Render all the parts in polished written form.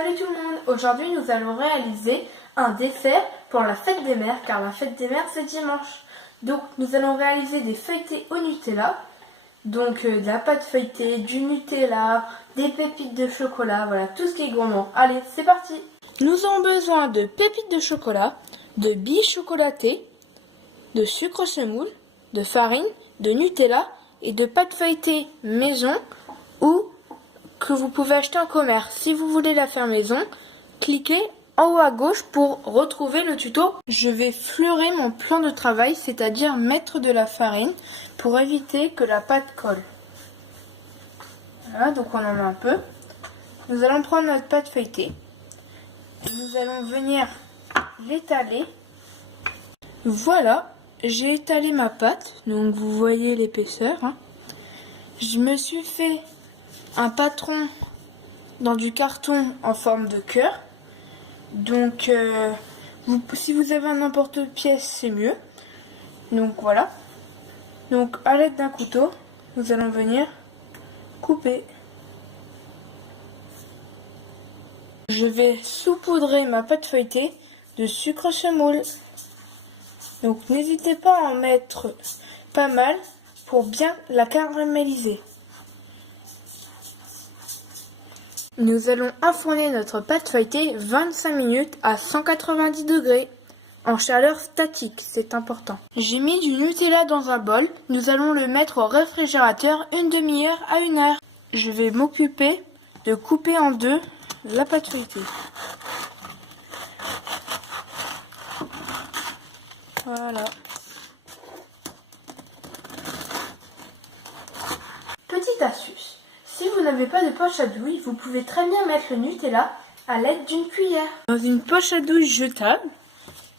Salut tout le monde. Aujourd'hui nous allons réaliser un dessert pour la fête des mères, car la fête des mères c'est dimanche. Donc nous allons réaliser des feuilletés au Nutella, donc de la pâte feuilletée, du Nutella, des pépites de chocolat, voilà, tout ce qui est gourmand. Allez, c'est parti. Nous avons besoin de pépites de chocolat, de billes chocolatées, de sucre semoule, de farine, de Nutella et de pâte feuilletée maison ou que vous pouvez acheter en commerce. Si vous voulez la faire maison, cliquez en haut à gauche pour retrouver le tuto. Je vais fleurer mon plan de travail, c'est-à-dire mettre de la farine pour éviter que la pâte colle. Voilà, donc on en met un peu. Nous allons prendre notre pâte feuilletée et nous allons venir l'étaler. Voilà, j'ai étalé ma pâte, donc vous voyez l'épaisseur. Je me suis fait un patron dans du carton en forme de cœur. Donc si vous avez un n'importe-pièce, c'est mieux. Donc voilà. Donc à l'aide d'un couteau, nous allons venir couper. Je vais saupoudrer ma pâte feuilletée de sucre semoule. Donc n'hésitez pas à en mettre pas mal pour bien la caraméliser. Nous allons enfourner notre pâte feuilletée 25 minutes à 190 degrés en chaleur statique, c'est important. J'ai mis du Nutella dans un bol, nous allons le mettre au réfrigérateur une demi-heure à 1 heure. Je vais m'occuper de couper en deux la pâte feuilletée. Voilà. Petite astuce. Si vous n'avez pas de poche à douille, vous pouvez très bien mettre le Nutella à l'aide d'une cuillère. Dans une poche à douille jetable,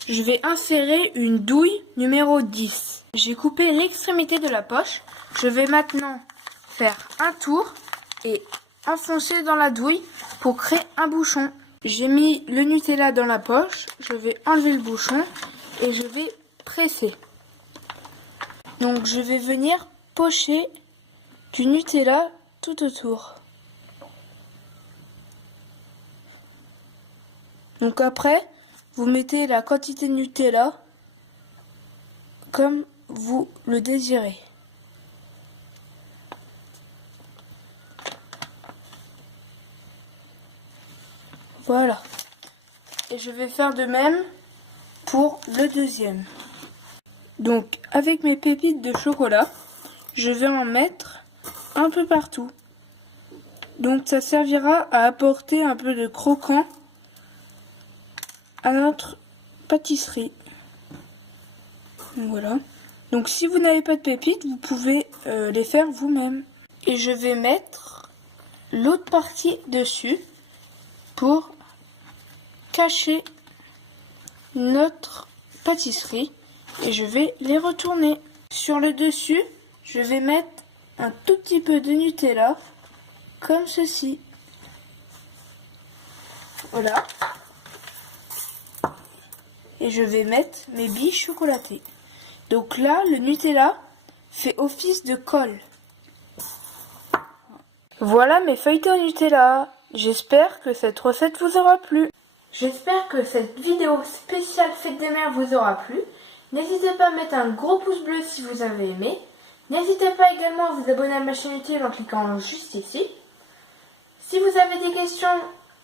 je vais insérer une douille numéro 10. J'ai coupé l'extrémité de la poche. Je vais maintenant faire un tour et enfoncer dans la douille pour créer un bouchon. J'ai mis le Nutella dans la poche. Je vais enlever le bouchon et je vais presser. Donc je vais venir pocher du Nutella tout autour. Donc après, vous mettez la quantité de Nutella comme vous le désirez. Voilà. Et je vais faire de même pour le deuxième. Donc avec mes pépites de chocolat, je vais en mettre un peu partout. Donc ça servira à apporter un peu de croquant à notre pâtisserie. Voilà. Donc si vous n'avez pas de pépites, vous pouvez les faire vous-même. Et je vais mettre l'autre partie dessus pour cacher notre pâtisserie. Et je vais les retourner. Sur le dessus, je vais mettre un tout petit peu de Nutella, comme ceci. Voilà. Et je vais mettre mes billes chocolatées. Donc là, le Nutella fait office de colle. Voilà mes feuilletés au Nutella. J'espère que cette recette vous aura plu. J'espère que cette vidéo spéciale fête des mères vous aura plu. N'hésitez pas à mettre un gros pouce bleu si vous avez aimé. N'hésitez pas également à vous abonner à ma chaîne YouTube en cliquant juste ici. Si vous avez des questions,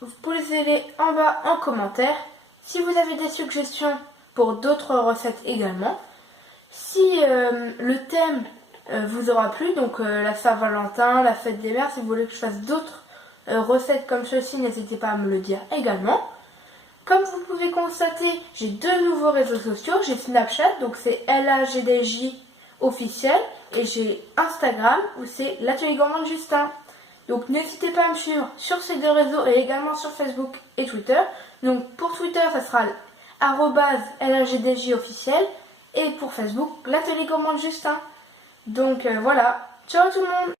vous posez-les en bas en commentaire. Si vous avez des suggestions pour d'autres recettes également. Si le thème vous aura plu, donc la Saint-Valentin, la fête des mères, si vous voulez que je fasse d'autres recettes comme ceci, n'hésitez pas à me le dire également. Comme vous pouvez constater, j'ai deux nouveaux réseaux sociaux. J'ai Snapchat, donc c'est LAGDJ officiel, et j'ai Instagram où c'est l'atelier gourmand de Justin. Donc n'hésitez pas à me suivre sur ces deux réseaux et également sur Facebook et Twitter. Donc pour Twitter, ça sera @LAGDJ officiel et pour Facebook, l'atelier gourmand de Justin. Donc voilà, ciao tout le monde.